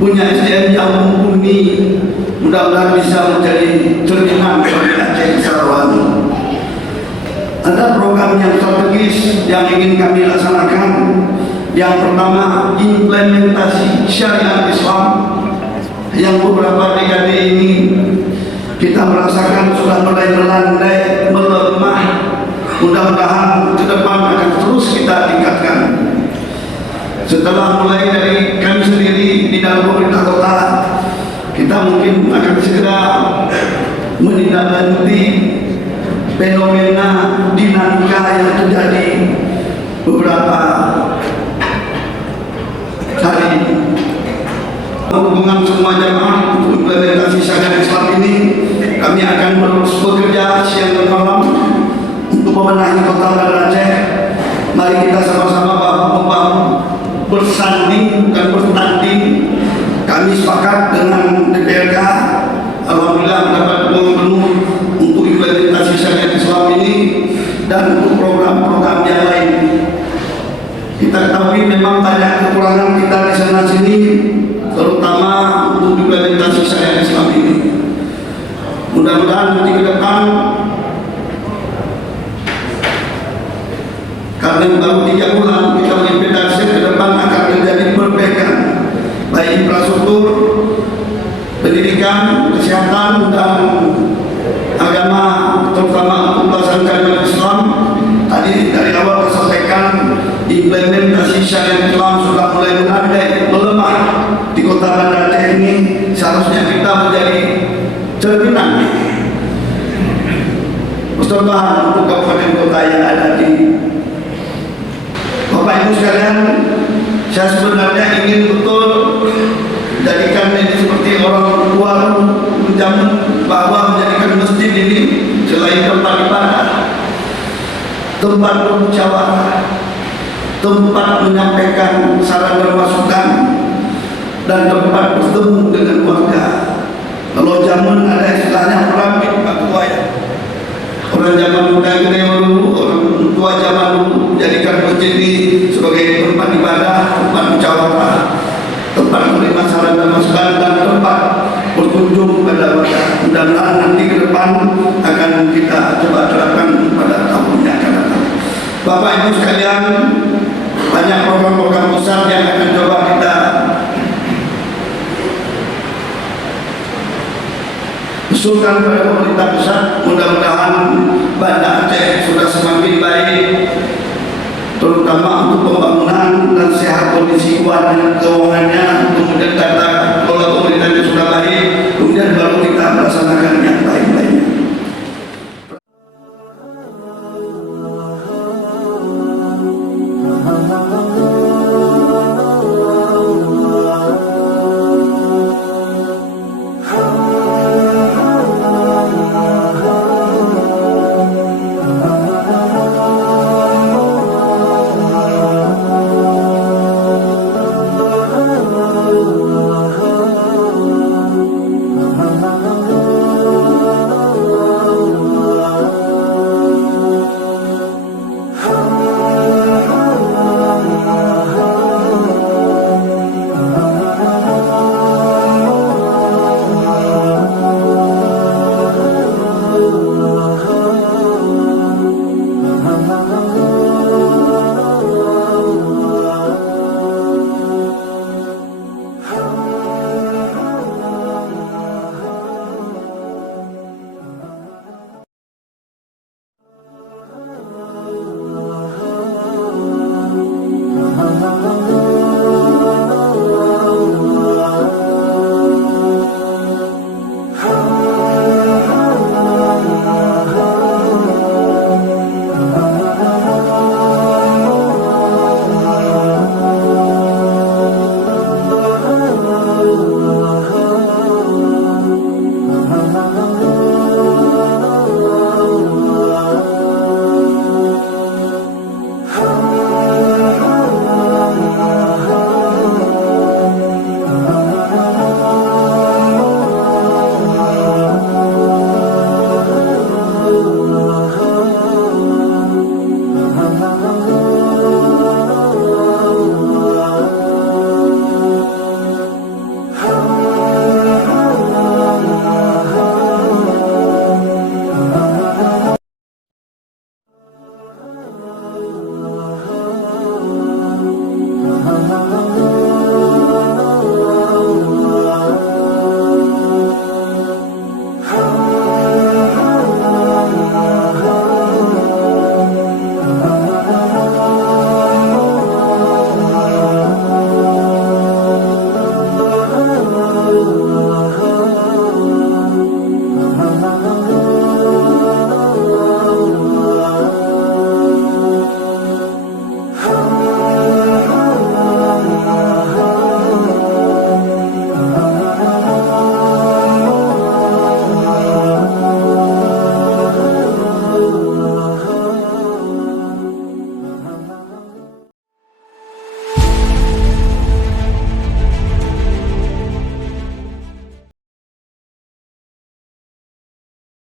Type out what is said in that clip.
punya SDM yang mumpuni, mudah-mudahan bisa menjadi cerminan bagi Aceh Sarawak. Ada program yang strategis yang ingin kami laksanakan. Yang pertama, implementasi syariat Islam yang beberapa dekade ini kita merasakan sudah mulai melandai, melemah. Mudah-mudahan ke depan akan terus kita tingkatkan. Setelah mulai dari kami sendiri di dalam pemerintah kota, kita mungkin akan segera menindaklanjuti fenomena dinamika yang terjadi beberapa hari ini. Hubungan semua jamaah untuk implementasi syariat Islam ini, kami akan terus bekerja siang dan malam untuk membenahi kota Banda Aceh. Mari kita sama-sama bahu-membahu bersanding bukan bertanding. Kami sepakat dengan DPRK, alhamdulillah mendapat dukungan penuh untuk implementasi syariat Islam ini dan untuk program-program yang lain. Kita ketahui memang banyak kekurangan kita di sana sini, terutama untuk implementasi syariat Islam ini. Mudah-mudahan nanti ke depan, karena baru 3 bulan kita mengimplementasi, ke depan akan terjadi perbaikan baik infrastruktur, pendidikan, kesehatan, dan agama, terutama untuk pelaksanaan kalimat Islam. Tadi dari awal saya sampaikan implementasi syariat Islam sudah mulai melandai, melemah di kota Banda Aceh ini. Seharusnya kita menjadi cerminan percontohan untuk kabupaten kota yang ada di Bapak Ibu sekalian. Saya sebenarnya ingin betul jadikan ini seperti orang tua menjamin bahwa menjadikan masjid ini selain tempat ibadah, tempat bermusyawarah, tempat menyampaikan saran dan masukan, dan tempat bertemu dengan warga. Kalau zaman ada istilahnya piramid Pak Tua ya. Orang zaman muda kita dulu, orang tua zaman dulu jadikan masjid ini sebagai tempat ibadah, tempat musyawarah, tempat menerima saran dan masukan, dan tempat berkunjung pada warga. Mudah-mudahan nanti ke depan akan kita coba terapkan pada tahun yang akan datang. Bapak Ibu sekalian, banyak program-program besar yang akan coba kita usulkan pada pemerintah pusat. Mudah-mudahan Banda Aceh sudah semakin baik, terutama untuk pembangunan dan sehat kondisi keuangannya, kemudian tata